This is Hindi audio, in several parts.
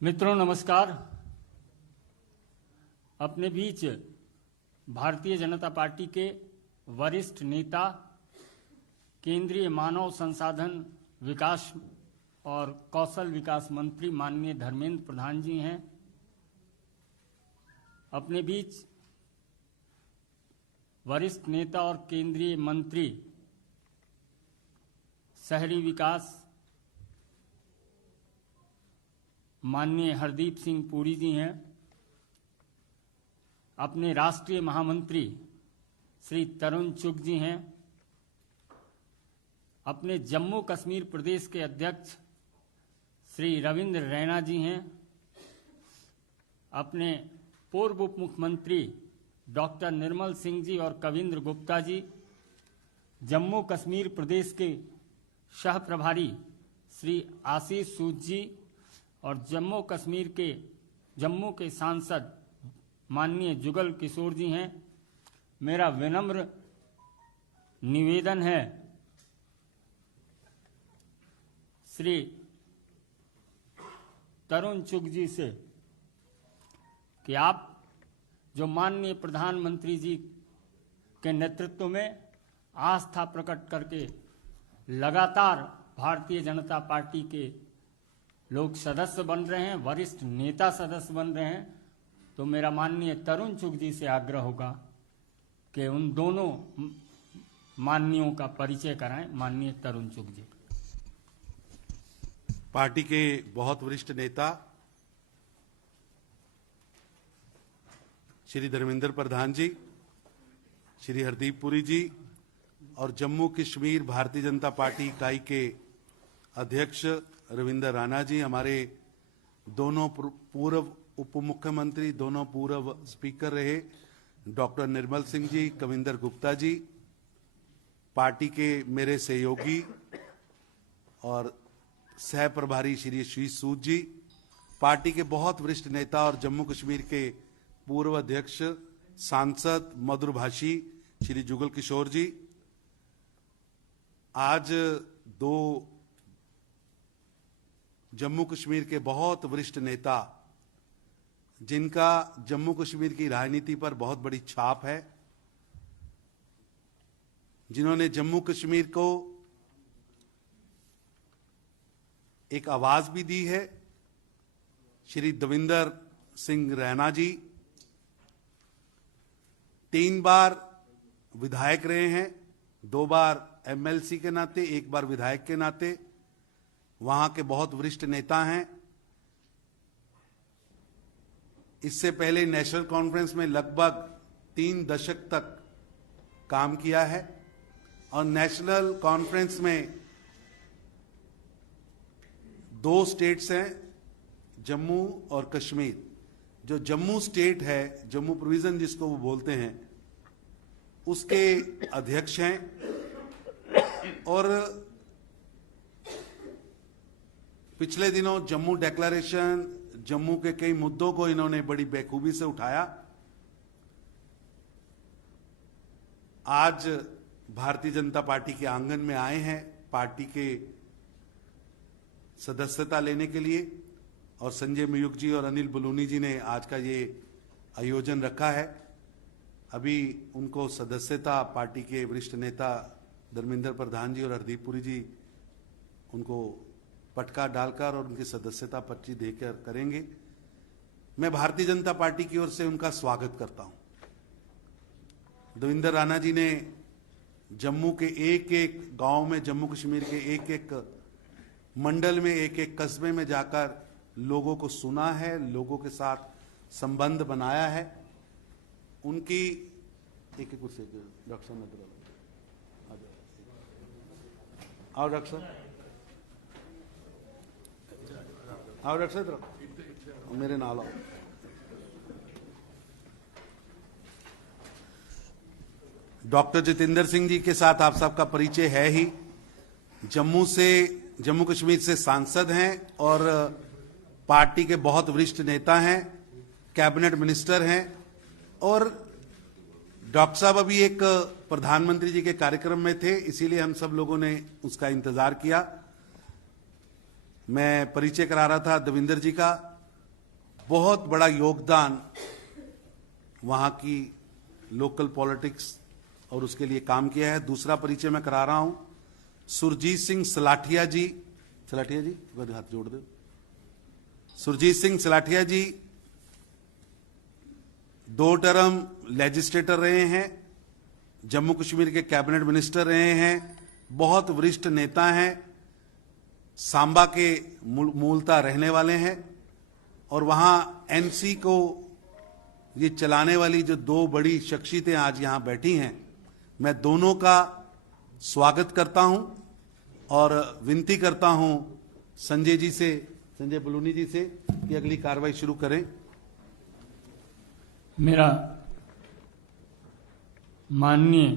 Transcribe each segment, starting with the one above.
मित्रों नमस्कार। अपने बीच भारतीय जनता पार्टी के वरिष्ठ नेता, केंद्रीय मानव संसाधन विकास और कौशल विकास मंत्री माननीय धर्मेंद्र प्रधान जी हैं। अपने बीच वरिष्ठ नेता और केंद्रीय मंत्री शहरी विकास माननीय हरदीप सिंह पुरी जी हैं। अपने राष्ट्रीय महामंत्री श्री तरुण चुग जी हैं। अपने जम्मू कश्मीर प्रदेश के अध्यक्ष श्री रविंद्र रैना जी हैं। अपने पूर्व उप मुख्यमंत्री डॉक्टर निर्मल सिंह जी और कविंद्र गुप्ता जी, जम्मू कश्मीर प्रदेश के सह प्रभारी श्री आशीष सूद जी और जम्मू के सांसद माननीय जुगल किशोर जी हैं। मेरा विनम्र निवेदन है श्री तरुण चुग जी से कि आप जो माननीय प्रधानमंत्री जी के नेतृत्व में आस्था प्रकट करके लगातार भारतीय जनता पार्टी के लोग सदस्य बन रहे हैं, वरिष्ठ नेता सदस्य बन रहे हैं, तो मेरा माननीय तरुण चुग जी से आग्रह होगा कि उन दोनों माननीयों का परिचय कराएं। माननीय तरुण चुग जी। पार्टी के बहुत वरिष्ठ नेता श्री धर्मेंद्र प्रधान जी, श्री हरदीप पुरी जी और जम्मू कश्मीर भारतीय जनता पार्टी इकाई के अध्यक्ष रविंद्र राणा जी, हमारे दोनों पूर्व उप मुख्यमंत्री, दोनों पूर्व स्पीकर रहे डॉक्टर निर्मल सिंह जी, कविंद्र गुप्ता जी, पार्टी के मेरे सहयोगी और सह प्रभारी श्री आशीष सूद जी, पार्टी के बहुत वरिष्ठ नेता और जम्मू कश्मीर के पूर्व अध्यक्ष सांसद मधुरभाषी श्री जुगल किशोर जी। आज दो जम्मू कश्मीर के बहुत वरिष्ठ नेता जिनका जम्मू कश्मीर की राजनीति पर बहुत बड़ी छाप है, जिन्होंने जम्मू कश्मीर को एक आवाज भी दी है, श्री देवेंद्र सिंह रैना जी 3 बार विधायक रहे हैं, 2 बार एमएलसी के नाते, 1 बार विधायक के नाते, वहां के बहुत वरिष्ठ नेता हैं। इससे पहले नेशनल कॉन्फ्रेंस में लगभग 3 दशक तक काम किया है और नेशनल कॉन्फ्रेंस में 2 स्टेट्स हैं, जम्मू और कश्मीर। जो जम्मू स्टेट है, जम्मू प्रोविजन जिसको वो बोलते हैं, उसके अध्यक्ष हैं। और पिछले दिनों जम्मू डिक्लेरेशन, जम्मू के कई मुद्दों को इन्होंने बड़ी बेखूबी से उठाया। आज भारतीय जनता पार्टी के आंगन में आए हैं पार्टी के सदस्यता लेने के लिए, और संजय मयूख जी और अनिल बलूनी जी ने आज का ये आयोजन रखा है। अभी उनको सदस्यता पार्टी के वरिष्ठ नेता धर्मेंद्र प्रधान जी और हरदीप पुरी जी उनको पटका डालकर और उनकी सदस्यता पर्ची देकर करेंगे। मैं भारतीय जनता पार्टी की ओर से उनका स्वागत करता हूं। देवेंद्र राणा जी ने जम्मू के एक एक गांव में, जम्मू कश्मीर के एक एक मंडल में, एक एक कस्बे में जाकर लोगों को सुना है, लोगों के साथ संबंध बनाया है। उनकी एक कुर्सी डॉक्टर साहब, आओ डॉक्टर साहब, आओ डॉक्टर साहब, मेरे नाल आओ। डॉक्टर जितेंद्र सिंह जी के साथ आप सबका परिचय है ही। जम्मू कश्मीर से सांसद हैं और पार्टी के बहुत वरिष्ठ नेता हैं, कैबिनेट मिनिस्टर हैं। और डॉक्टर साहब अभी एक प्रधानमंत्री जी के कार्यक्रम में थे, इसीलिए हम सब लोगों ने उसका इंतजार किया। मैं परिचय करा रहा था देवेंद्र जी का। बहुत बड़ा योगदान वहां की लोकल पॉलिटिक्स और उसके लिए काम किया है। दूसरा परिचय मैं करा रहा हूं, सुरजीत सिंह सलाठिया जी। सलाठिया जी हाथ जोड़ दो। सुरजीत सिंह सलाठिया जी 2 टर्म लेजिस्लेटर रहे हैं, जम्मू कश्मीर के कैबिनेट मिनिस्टर रहे हैं, बहुत वरिष्ठ नेता हैं, सांबा के मूलतः रहने वाले हैं और वहां एनसी को ये चलाने वाली जो 2 बड़ी शख्सियतें आज यहां बैठी हैं, मैं दोनों का स्वागत करता हूं और विनती करता हूं संजय जी से, संजय बलूनी जी से कि अगली कार्रवाई शुरू करें। मेरा माननीय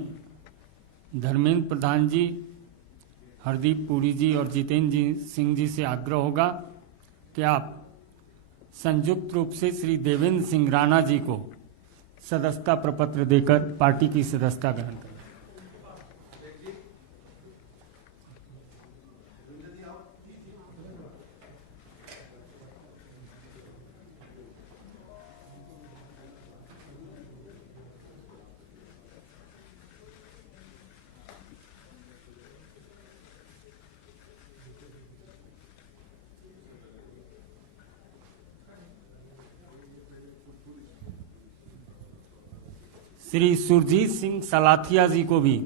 धर्मेंद्र प्रधान जी, हरदीप पुरी जी और जितेंद्र सिंह जी से आग्रह होगा कि आप संयुक्त रूप से श्री देवेंद्र सिंह राणा जी को सदस्यता प्रपत्र देकर पार्टी की सदस्यता ग्रहण करें। श्री सुरजीत सिंह सलाथिया जी को भी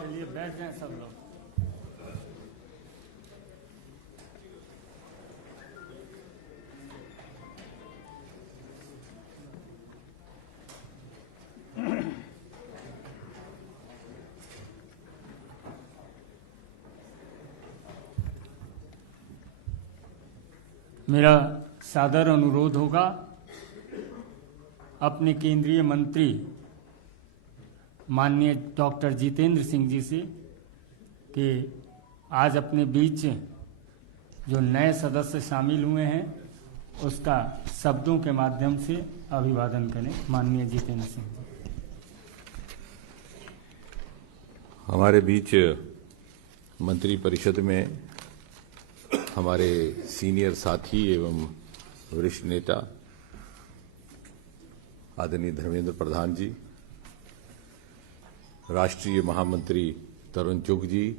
चलिए बैठ जाएं सब लोग। मेरा सादर अनुरोध होगा अपने केंद्रीय मंत्री माननीय डॉक्टर जितेंद्र सिंह जी से कि आज अपने बीच जो नए सदस्य शामिल हुए हैं उसका शब्दों के माध्यम से अभिवादन करें। माननीय जितेंद्र सिंह जी। हमारे बीच मंत्री परिषद में हमारे सीनियर साथी एवं वरिष्ठ नेता आदरणीय धर्मेंद्र प्रधान जी, राष्ट्रीय महामंत्री तरुण चुग जी,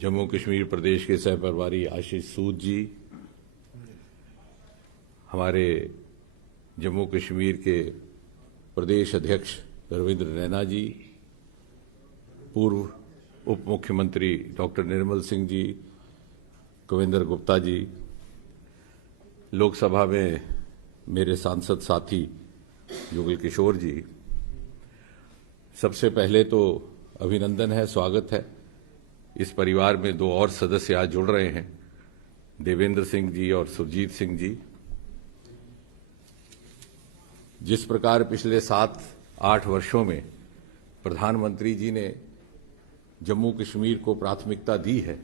जम्मू कश्मीर प्रदेश के सह प्रभारी आशीष सूद जी, हमारे जम्मू कश्मीर के प्रदेश अध्यक्ष रविंद्र रैना जी, पूर्व उप मुख्यमंत्री डॉक्टर निर्मल सिंह जी, कविंदर गुप्ता जी, लोकसभा में मेरे सांसद साथी जुगल किशोर जी, सबसे पहले तो अभिनंदन है, स्वागत है। इस परिवार में दो और सदस्य आज जुड़ रहे हैं, देवेंद्र सिंह जी और सुरजीत सिंह जी। जिस प्रकार पिछले 7-8 वर्षों में प्रधानमंत्री जी ने जम्मू कश्मीर को प्राथमिकता दी है,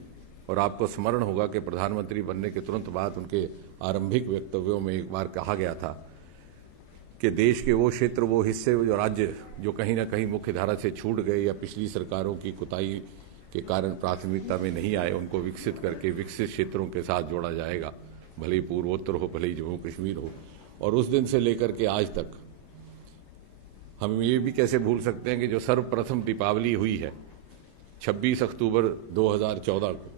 और आपको स्मरण होगा कि प्रधानमंत्री बनने के तुरंत बाद उनके आरंभिक वक्तव्यों में एक बार कहा गया था कि देश के वो क्षेत्र, वो हिस्से, जो राज्य जो कहीं ना कहीं मुख्य धारा से छूट गए या पिछली सरकारों की कुताही के कारण प्राथमिकता में नहीं आए, उनको विकसित करके विकसित क्षेत्रों के साथ जोड़ा जाएगा, भले ही पूर्वोत्तर हो, भले ही जम्मू कश्मीर हो। और उस दिन से लेकर के आज तक हम ये भी कैसे भूल सकते हैं कि जो सर्वप्रथम दीपावली हुई है 26 अक्टूबर 2014 को,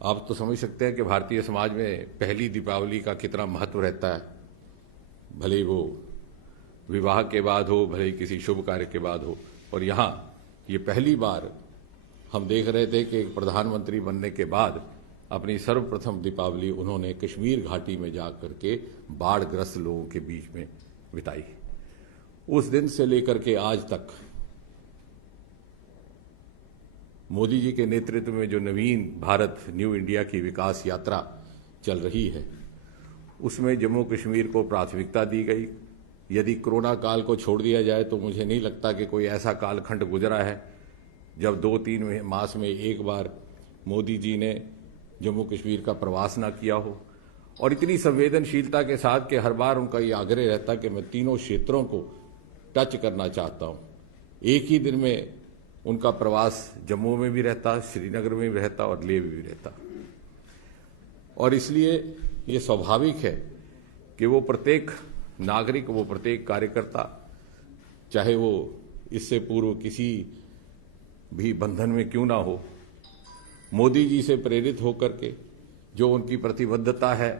आप तो समझ सकते हैं कि भारतीय समाज में पहली दीपावली का कितना महत्व रहता है, भले ही वो विवाह के बाद हो, भले ही किसी शुभ कार्य के बाद हो। और यहाँ ये पहली बार हम देख रहे थे कि एक प्रधानमंत्री बनने के बाद अपनी सर्वप्रथम दीपावली उन्होंने कश्मीर घाटी में जाकर के बाढ़ग्रस्त लोगों के बीच में बिताई। उस दिन से लेकर के आज तक मोदी जी के नेतृत्व में जो नवीन भारत, न्यू इंडिया की विकास यात्रा चल रही है, उसमें जम्मू कश्मीर को प्राथमिकता दी गई। यदि कोरोना काल को छोड़ दिया जाए तो मुझे नहीं लगता कि कोई ऐसा कालखंड गुजरा है जब 2-3 मास में एक बार मोदी जी ने जम्मू कश्मीर का प्रवास ना किया हो, और इतनी संवेदनशीलता के साथ कि हर बार उनका ये आग्रह रहता कि मैं तीनों क्षेत्रों को टच करना चाहता हूं। एक ही दिन में उनका प्रवास जम्मू में भी रहता, श्रीनगर में भी रहता और लेह में भी रहता। और इसलिए ये स्वाभाविक है कि वो प्रत्येक नागरिक, वो प्रत्येक कार्यकर्ता, चाहे वो इससे पूर्व किसी भी बंधन में क्यों ना हो, मोदी जी से प्रेरित होकर के जो उनकी प्रतिबद्धता है,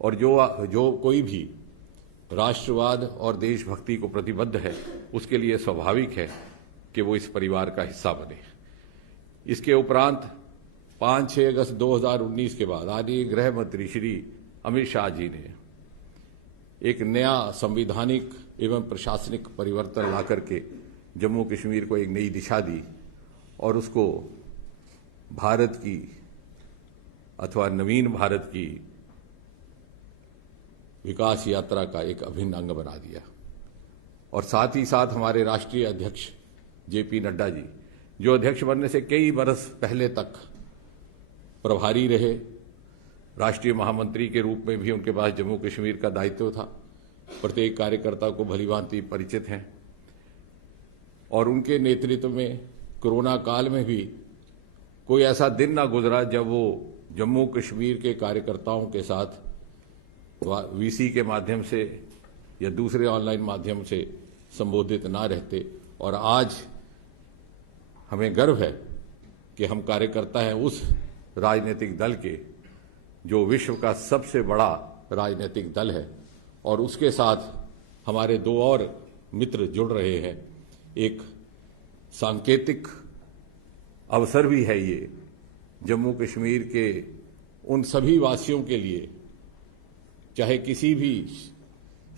और जो कोई भी राष्ट्रवाद और देशभक्ति को प्रतिबद्ध है, उसके लिए स्वाभाविक है कि वो इस परिवार का हिस्सा बने। इसके उपरांत 5-6 अगस्त 2019 के बाद आदरणीय गृह मंत्री श्री अमित शाह जी ने एक नया संवैधानिक एवं प्रशासनिक परिवर्तन ला करके जम्मू कश्मीर को एक नई दिशा दी, और उसको भारत की अथवा नवीन भारत की विकास यात्रा का एक अभिन्न अंग बना दिया। और साथ ही साथ हमारे राष्ट्रीय अध्यक्ष जेपी नड्डा जी, जो अध्यक्ष बनने से कई बरस पहले तक प्रभारी रहे, राष्ट्रीय महामंत्री के रूप में भी उनके पास जम्मू कश्मीर का दायित्व था, प्रत्येक कार्यकर्ता को भलीभांति परिचित हैं, और उनके नेतृत्व में कोरोना काल में भी कोई ऐसा दिन ना गुजरा जब वो जम्मू कश्मीर के कार्यकर्ताओं के साथ वीसी के माध्यम से या दूसरे ऑनलाइन माध्यम से संबोधित ना रहते। और आज हमें गर्व है कि हम कार्यकर्ता हैं उस राजनीतिक दल के जो विश्व का सबसे बड़ा राजनीतिक दल है, और उसके साथ हमारे दो और मित्र जुड़ रहे हैं। एक सांकेतिक अवसर भी है ये जम्मू कश्मीर के उन सभी वासियों के लिए, चाहे किसी भी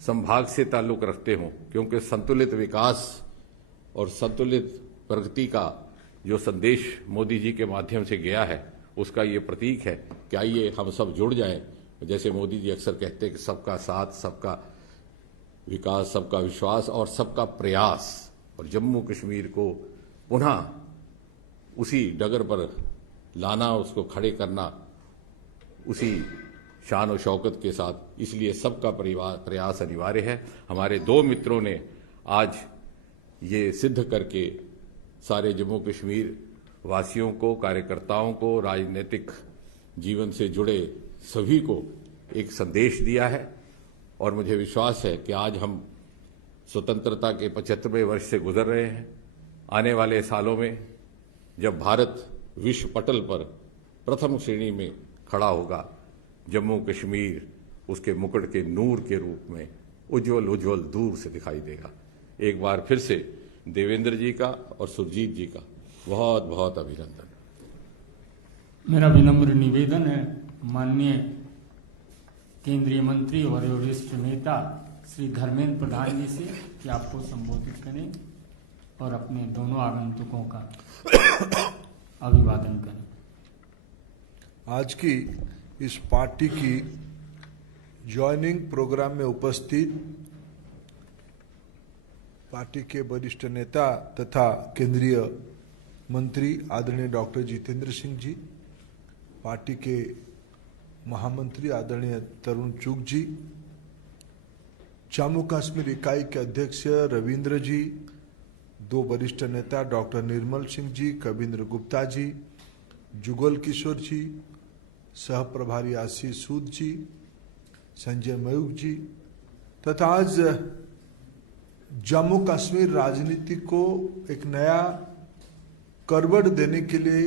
संभाग से ताल्लुक रखते हों, क्योंकि संतुलित विकास और संतुलित प्रगति का जो संदेश मोदी जी के माध्यम से गया है, उसका ये प्रतीक है कि आइए हम सब जुड़ जाएं। जैसे मोदी जी अक्सर कहते हैं कि सबका साथ, सबका विकास, सबका विश्वास और सबका प्रयास, और जम्मू कश्मीर को पुनः उसी डगर पर लाना, उसको खड़े करना उसी शान और शौकत के साथ। इसलिए सबका प्रयास अनिवार्य है। हमारे दो मित्रों ने आज ये सिद्ध करके सारे जम्मू कश्मीर वासियों को, कार्यकर्ताओं को, राजनीतिक जीवन से जुड़े सभी को एक संदेश दिया है और मुझे विश्वास है कि आज हम स्वतंत्रता के 75वें वर्ष से गुजर रहे हैं। आने वाले सालों में जब भारत विश्व पटल पर प्रथम श्रेणी में खड़ा होगा, जम्मू कश्मीर उसके मुकुट के नूर के रूप में उज्जवल उज्जवल दूर से दिखाई देगा। एक बार फिर से देवेंद्र जी का और सुरजीत जी का बहुत बहुत अभिनंदन। मेरा विनम्र निवेदन है माननीय केंद्रीय मंत्री और वरिष्ठ नेता श्री धर्मेंद्र प्रधान जी से कि आपको संबोधित करें और अपने दोनों आगंतुकों का अभिवादन करें। आज की इस पार्टी की ज्वाइनिंग प्रोग्राम में उपस्थित पार्टी के वरिष्ठ नेता तथा केंद्रीय मंत्री आदरणीय डॉक्टर जितेंद्र सिंह जी, पार्टी के महामंत्री आदरणीय तरुण चुग जी, जम्मू कश्मीर इकाई के अध्यक्ष रविंद्र जी, दो वरिष्ठ नेता डॉक्टर निर्मल सिंह जी, कविंद्र गुप्ता जी, जुगल किशोर जी, सह प्रभारी आशीष सूद जी, संजय मयूख जी तथा आज जम्मू कश्मीर राजनीति को एक नया करवट देने के लिए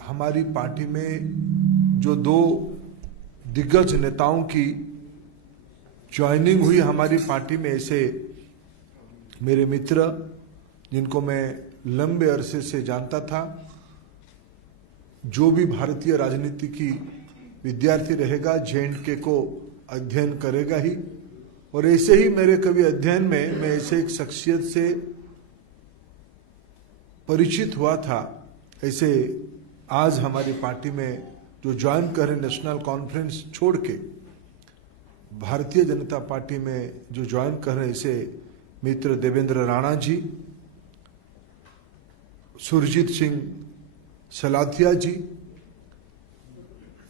हमारी पार्टी में जो दो दिग्गज नेताओं की ज्वाइनिंग हुई हमारी पार्टी में, ऐसे मेरे मित्र जिनको मैं लंबे अरसे से जानता था, जो भी भारतीय राजनीति की विद्यार्थी रहेगा JNK को अध्ययन करेगा ही, और ऐसे ही मेरे कभी अध्ययन में मैं ऐसे एक शख्सियत से परिचित हुआ था, ऐसे आज हमारी पार्टी में जो ज्वाइन कर रहे नेशनल कॉन्फ्रेंस छोड़ के भारतीय जनता पार्टी में जो ज्वाइन कर रहे ऐसे मित्र देवेंद्र राणा जी, सुरजीत सिंह सलाथिया जी,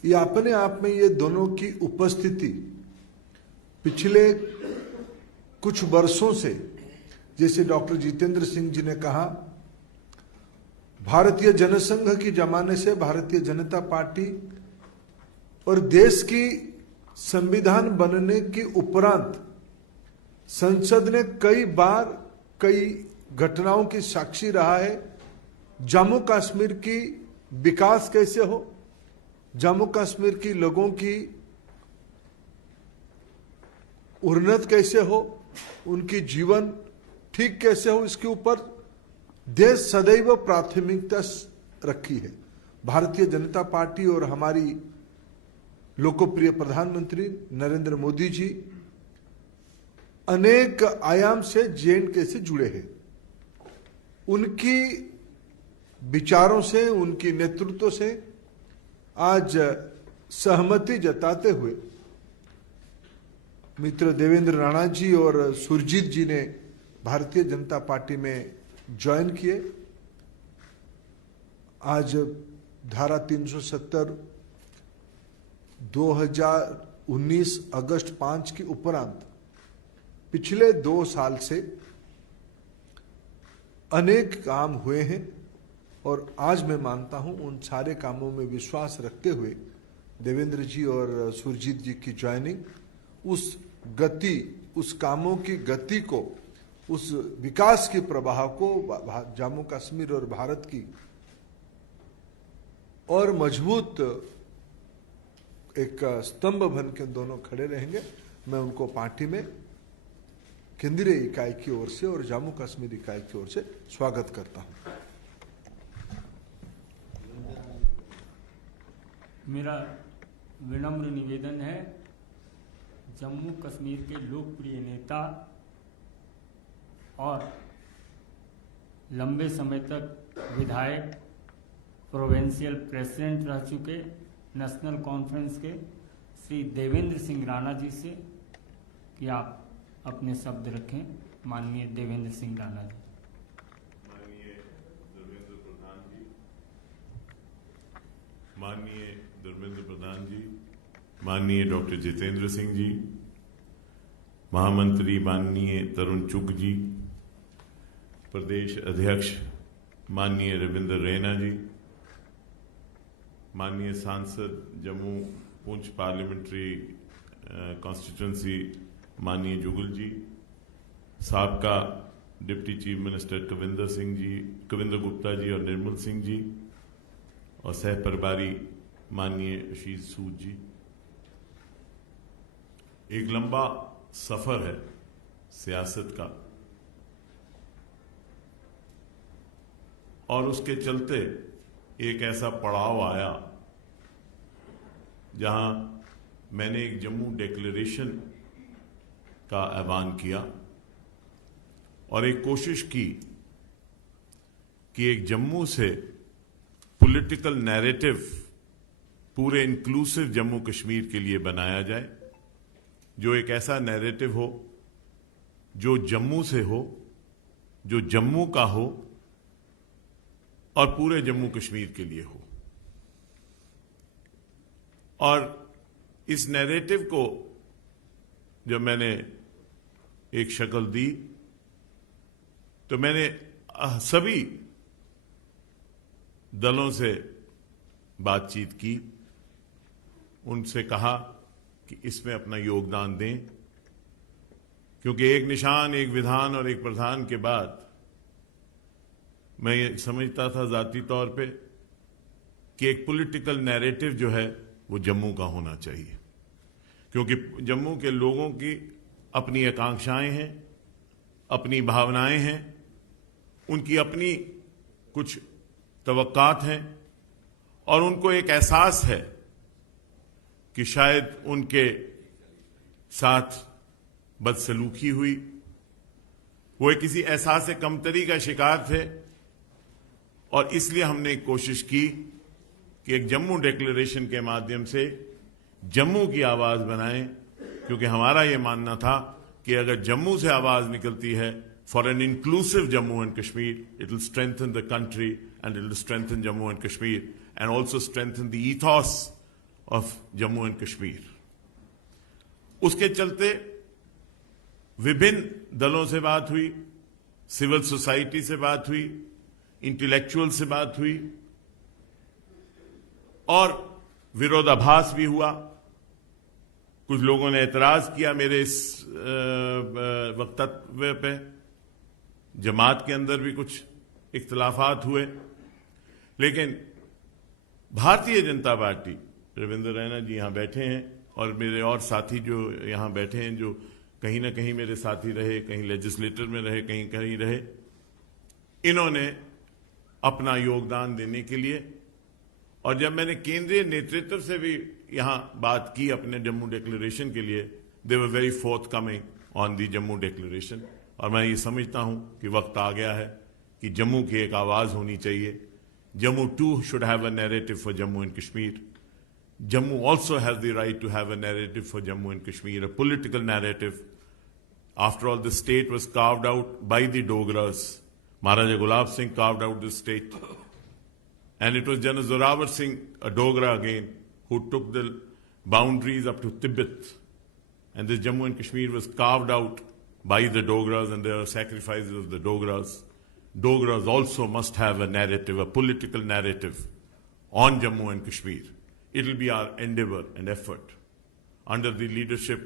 ये अपने आप में ये दोनों की उपस्थिति पिछले कुछ वर्षों से, जैसे डॉक्टर जितेंद्र सिंह जी ने कहा, भारतीय जनसंघ की जमाने से भारतीय जनता पार्टी और देश की संविधान बनने के उपरांत संसद ने कई बार कई घटनाओं की साक्षी रहा है। जम्मू कश्मीर की विकास कैसे हो, जम्मू कश्मीर की लोगों की उन्नत कैसे हो, उनकी जीवन ठीक कैसे हो, इसके ऊपर देश सदैव प्राथमिकता रखी है। भारतीय जनता पार्टी और हमारी लोकप्रिय प्रधानमंत्री नरेंद्र मोदी जी अनेक आयाम से JNK से जुड़े हैं। उनकी विचारों से, उनकी नेतृत्व से आज सहमति जताते हुए मित्र देवेंद्र राणा जी और सुरजीत जी ने भारतीय जनता पार्टी में ज्वाइन किए। आज धारा 370 2019 अगस्त 5 के उपरांत पिछले 2 साल से अनेक काम हुए हैं और आज मैं मानता हूं उन सारे कामों में विश्वास रखते हुए देवेंद्र जी और सुरजीत जी की ज्वाइनिंग उस गति, उस कामों की गति को, उस विकास के प्रवाह को जम्मू कश्मीर और भारत की और मजबूत एक स्तंभ बन के दोनों खड़े रहेंगे। मैं उनको पार्टी में केंद्रीय इकाई की ओर से और जम्मू कश्मीर इकाई की ओर से स्वागत करता हूं। मेरा विनम्र निवेदन है जम्मू कश्मीर के लोकप्रिय नेता और लंबे समय तक विधायक, प्रोविंशियल प्रेसिडेंट रह चुके नेशनल कॉन्फ्रेंस के श्री देवेंद्र सिंह राणा जी से कि आप अपने शब्द रखें। माननीय देवेंद्र सिंह राणा जी। माननीय धर्मेंद्र प्रधान जी, माननीय धर्मेंद्र प्रधान जी, माननीय डॉक्टर जितेंद्र सिंह जी, महामंत्री माननीय तरुण चुग जी, प्रदेश अध्यक्ष माननीय रविंद्र रैना जी, माननीय सांसद जम्मू पुंछ पार्लियामेंट्री कॉन्स्टिट्यूंसी माननीय जुगल जी, साबका deputy chief minister Kavinder Gupta ji और निर्मल सिंह जी, और सह प्रभारी माननीय आशीष सूद जी। एक लंबा सफर है सियासत का, और उसके चलते एक ऐसा पड़ाव आया जहां मैंने एक जम्मू डिक्लेरेशन का ऐलान किया और एक कोशिश की कि एक जम्मू से पॉलिटिकल नैरेटिव पूरे इंक्लूसिव जम्मू कश्मीर के लिए बनाया जाए, जो एक ऐसा नैरेटिव हो जो जम्मू से हो, जो जम्मू का हो और पूरे जम्मू कश्मीर के लिए हो। और इस नैरेटिव को जब मैंने एक शक्ल दी तो मैंने सभी दलों से बातचीत की, उनसे कहा कि इसमें अपना योगदान दें, क्योंकि एक निशान, एक विधान और एक प्रधान के बाद मैं ये समझता था जाती तौर पे कि एक पॉलिटिकल नैरेटिव जो है वो जम्मू का होना चाहिए, क्योंकि जम्मू के लोगों की अपनी आकांक्षाएं हैं, अपनी भावनाएं हैं, उनकी अपनी कुछ तवक्कात हैं, और उनको एक एहसास है कि शायद उनके साथ बदसलूकी हुई, वो किसी एहसास कमतरी का शिकार थे। और इसलिए हमने एक कोशिश की कि एक जम्मू डिक्लेरेशन के माध्यम से जम्मू की आवाज बनाएं, क्योंकि हमारा यह मानना था कि अगर जम्मू से आवाज निकलती है for an inclusive Jammu and Kashmir, it will strengthen the country and it will strengthen Jammu and Kashmir and also strengthen the ईथॉस of Jammu and Kashmir. उसके चलते विभिन्न दलों से बात हुई, सिविल सोसाइटी से बात हुई, इंटेलेक्चुअल से बात हुई, और विरोधाभास भी हुआ। कुछ लोगों ने एतराज किया मेरे इस वक्तव्य पे, जमात के अंदर भी कुछ इख्तिलाफात हुए, लेकिन भारतीय जनता पार्टी, रविंद्र रैना जी यहां बैठे हैं और मेरे और साथी जो यहां बैठे हैं, जो कहीं ना कहीं मेरे साथी रहे, कहीं लेजिस्लेटर में रहे, कहीं कहीं रहे, इन्होंने अपना योगदान देने के लिए, और जब मैंने केंद्रीय नेतृत्व से भी यहां बात की अपने जम्मू डिक्लेरेशन के लिए, they were very forthcoming on the Jammu declaration. और मैं ये समझता हूं कि वक्त आ गया है कि जम्मू की एक आवाज होनी चाहिए। Jammu too should have a narrative for Jammu and Kashmir. Jammu also has the right to have a narrative for Jammu and Kashmir, a political narrative. After all, the state was carved out by the Dogras. Maharaja Gulab Singh carved out the state. And it was General Zorawar Singh, a Dogra again, who took the boundaries up to Tibet. And this Jammu and Kashmir was carved out by the Dogras, and there are sacrifices of the Dogras. Dogras also must have a narrative, a political narrative on Jammu and Kashmir. It will be our endeavor and effort under the leadership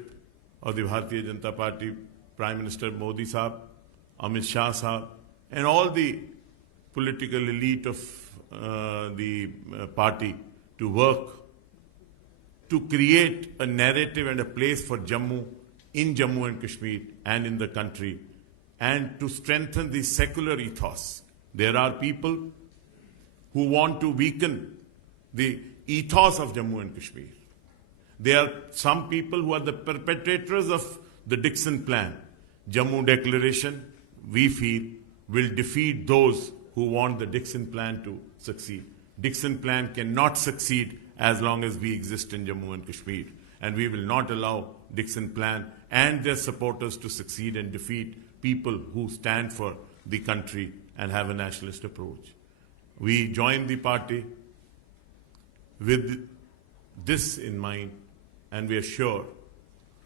of the Bharatiya Janata Party, Prime Minister Modi Sahab, Amit Shah Sahab, and all the political elite of the party to work to create a narrative and a place for Jammu in Jammu and Kashmir and in the country, and to strengthen the secular ethos. There are people who want to weaken the ethos of Jammu and Kashmir. There are some people who are the perpetrators of the Dixon Plan. Jammu Declaration, we feel, will defeat those who want the Dixon Plan to succeed. Dixon Plan cannot succeed as long as we exist in Jammu and Kashmir. And we will not allow Dixon Plan and their supporters to succeed and defeat people who stand for the country and have a nationalist approach. We joined the party with this in mind, and we are sure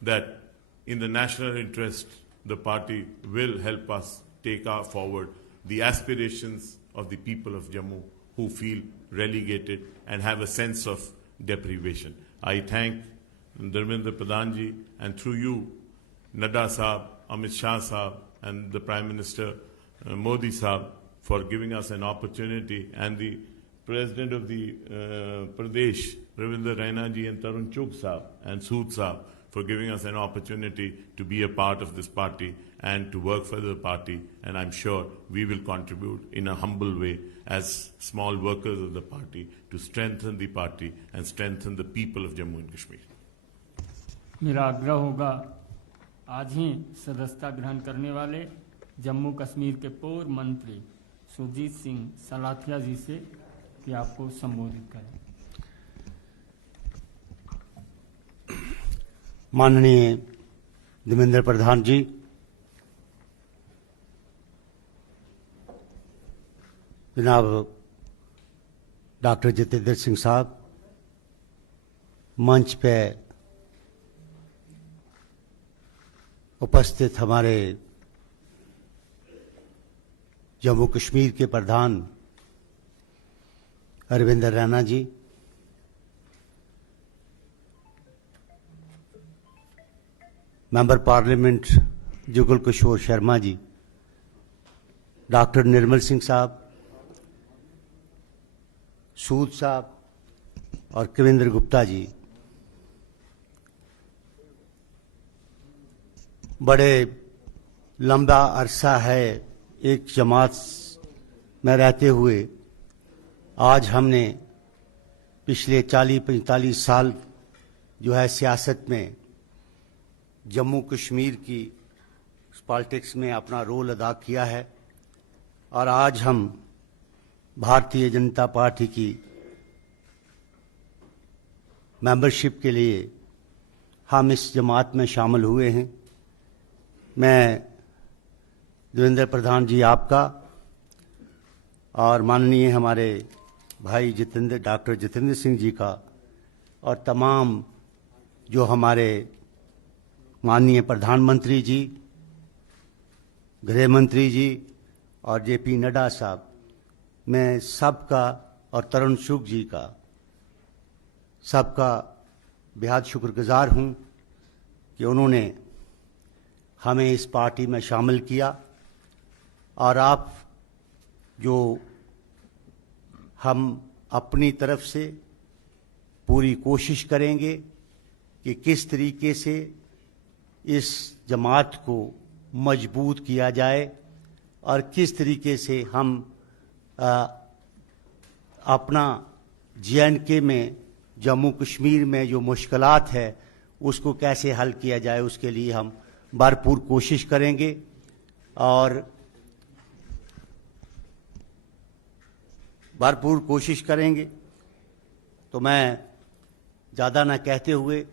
that in the national interest, the party will help us take forward the aspirations of the people of Jammu who feel relegated and have a sense of deprivation. I thank Dharmendra Pradhan ji, and through you, Nadda Saab, Amit Shah Saab, and the Prime Minister Modi Saab for giving us an opportunity, and the President of the Pradesh, Ravinder Raina ji, and Tarun Chugh Saab, and Sood Saab for giving us an opportunity to be a part of this party and to work for the party. And I'm sure we will contribute in a humble way as small workers of the party to strengthen the party and strengthen the people of Jammu and Kashmir. मेरा आग्रह होगा आज ही सदस्यता ग्रहण करने वाले जम्मू कश्मीर के पूर्व मंत्री सुरजीत सिंह सलाथिया जी से कि आपको संबोधित करें। माननीय धर्मेंद्र प्रधान जी, जनाब डॉक्टर जितेंद्र सिंह साहब, मंच पे उपस्थित हमारे जम्मू कश्मीर के प्रधान रविंद्र रैना जी, member parliament Jugal Kishore Sharma ji, doctor Nirmal Singh साहब, सूद साहब और कविंद्र गुप्ता जी, बड़े लंबा अरसा है एक जमात में रहते हुए आज हमने पिछले 40-45 साल जो है सियासत में जम्मू कश्मीर की पॉलिटिक्स में अपना रोल अदा किया है और आज हम भारतीय जनता पार्टी की मेंबरशिप के लिए हम इस जमात में शामिल हुए हैं। मैं देवेंद्र प्रधान जी आपका और माननीय हमारे भाई डॉक्टर जितेंद्र सिंह जी का और तमाम जो हमारे माननीय प्रधानमंत्री जी, गृह मंत्री जी और जेपी नड्डा साहब, मैं सबका और तरुण चुग जी का सबका बेहद शुक्रगुजार हूं कि उन्होंने हमें इस पार्टी में शामिल किया और आप जो हम अपनी तरफ से पूरी कोशिश करेंगे कि किस तरीके से इस जमात को मजबूत किया जाए और किस तरीके से हम अपना जे.एंड.के में जम्मू कश्मीर में जो मुश्किलात है उसको कैसे हल किया जाए, उसके लिए हम भरपूर कोशिश करेंगे। और भरपूर कोशिश करेंगे तो मैं ज़्यादा ना कहते हुए,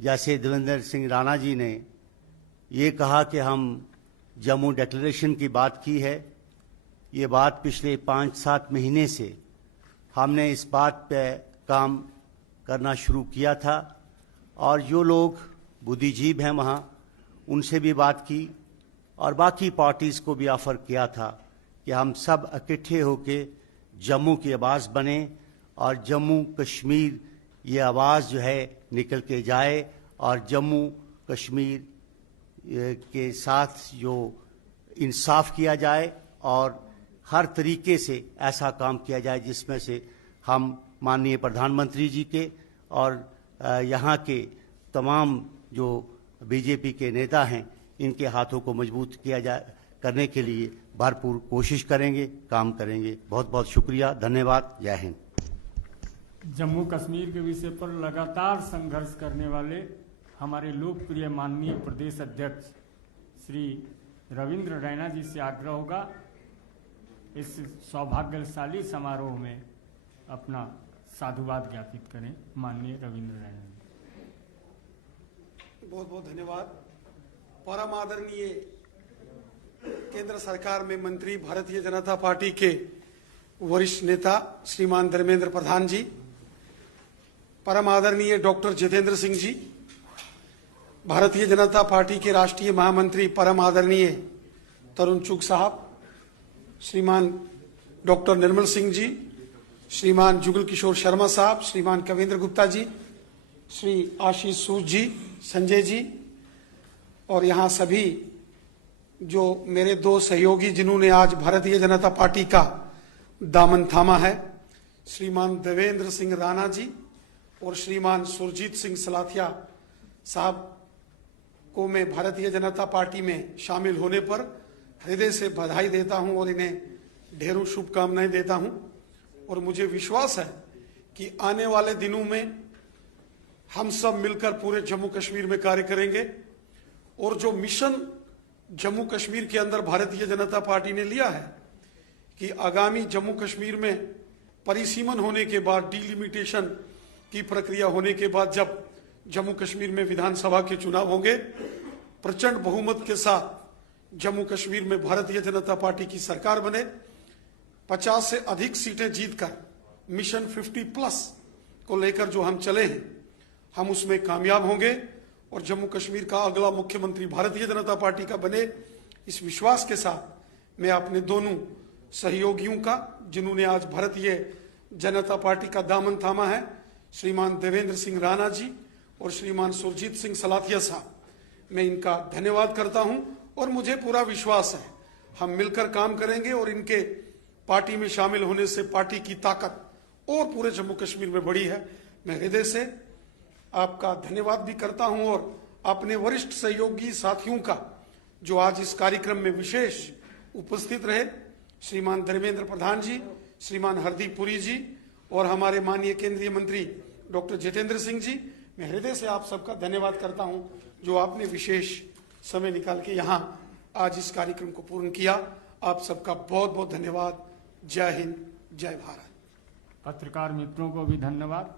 जैसे देवेंद्र सिंह राणा जी ने ये कहा कि हम जम्मू डिक्लेरेशन की बात की है, ये बात पिछले 5-7 महीने से हमने इस बात पे काम करना शुरू किया था और जो लोग बुद्धिजीवी हैं वहाँ उनसे भी बात की और बाकी पार्टीज़ को भी ऑफर किया था कि हम सब इकट्ठे होके जम्मू की आवाज़ बने और जम्मू कश्मीर ये आवाज़ जो है निकल के जाए और जम्मू कश्मीर के साथ जो इंसाफ किया जाए और हर तरीके से ऐसा काम किया जाए जिसमें से हम माननीय प्रधानमंत्री जी के और यहाँ के तमाम जो बीजेपी के नेता हैं इनके हाथों को मजबूत किया जाए, करने के लिए भरपूर कोशिश करेंगे, काम करेंगे। बहुत बहुत शुक्रिया, धन्यवाद, जय हिंद। जम्मू कश्मीर के विषय पर लगातार संघर्ष करने वाले हमारे लोकप्रिय माननीय प्रदेश अध्यक्ष श्री रविंद्र रैना जी से आग्रह होगा इस सौभाग्यशाली समारोह में अपना साधुवाद ज्ञापित करें। माननीय रविंद्र रैना जी। बहुत बहुत धन्यवाद। परम आदरणीय केंद्र सरकार में मंत्री, भारतीय जनता पार्टी के वरिष्ठ नेता श्रीमान धर्मेंद्र प्रधान जी, परम आदरणीय डॉक्टर जितेंद्र सिंह जी, भारतीय जनता पार्टी के राष्ट्रीय महामंत्री परम आदरणीय तरुण चुग साहब, श्रीमान डॉक्टर निर्मल सिंह जी, श्रीमान जुगल किशोर शर्मा साहब, श्रीमान कविंद्र गुप्ता जी, श्री आशीष सूद जी, संजय जी, और यहाँ सभी जो मेरे दो सहयोगी जिन्होंने आज भारतीय जनता पार्टी का दामन थामा है, श्रीमान देवेंद्र सिंह राणा जी और श्रीमान सुरजीत सिंह सलाथिया साहब को मैं भारतीय जनता पार्टी में शामिल होने पर हृदय से बधाई देता हूं और इन्हें ढेरों शुभकामनाएं देता हूं। और मुझे विश्वास है कि आने वाले दिनों में हम सब मिलकर पूरे जम्मू कश्मीर में कार्य करेंगे और जो मिशन जम्मू कश्मीर के अंदर भारतीय जनता पार्टी ने लिया है कि आगामी जम्मू कश्मीर में परिसीमन होने के बाद, डिलिमिटेशन की प्रक्रिया होने के बाद, जब जम्मू कश्मीर में विधानसभा के चुनाव होंगे, प्रचंड बहुमत के साथ जम्मू कश्मीर में भारतीय जनता पार्टी की सरकार बने, 50 से अधिक सीटें जीतकर मिशन 50+ को लेकर जो हम चले हैं, हम उसमें कामयाब होंगे और जम्मू कश्मीर का अगला मुख्यमंत्री भारतीय जनता पार्टी का बने। इस विश्वास के साथ मैं अपने दोनों सहयोगियों का, जिन्होंने आज भारतीय जनता पार्टी का दामन थामा है, श्रीमान देवेंद्र सिंह राणा जी और श्रीमान सुरजीत सिंह सलाथिया साहब, मैं इनका धन्यवाद करता हूं और मुझे पूरा विश्वास है हम मिलकर काम करेंगे और इनके पार्टी में शामिल होने से पार्टी की ताकत और पूरे जम्मू कश्मीर में बढ़ी है। मैं हृदय से आपका धन्यवाद भी करता हूं और अपने वरिष्ठ सहयोगी साथियों का जो आज इस कार्यक्रम में विशेष उपस्थित रहे, श्रीमान धर्मेंद्र प्रधान जी, श्रीमान हरदीप पुरी जी और हमारे माननीय केंद्रीय मंत्री डॉक्टर जितेंद्र सिंह जी, मैं हृदय से आप सबका धन्यवाद करता हूं जो आपने विशेष समय निकाल के यहां आज इस कार्यक्रम को पूर्ण किया। आप सबका बहुत बहुत धन्यवाद। जय हिंद, जय भारत। पत्रकार मित्रों को भी धन्यवाद।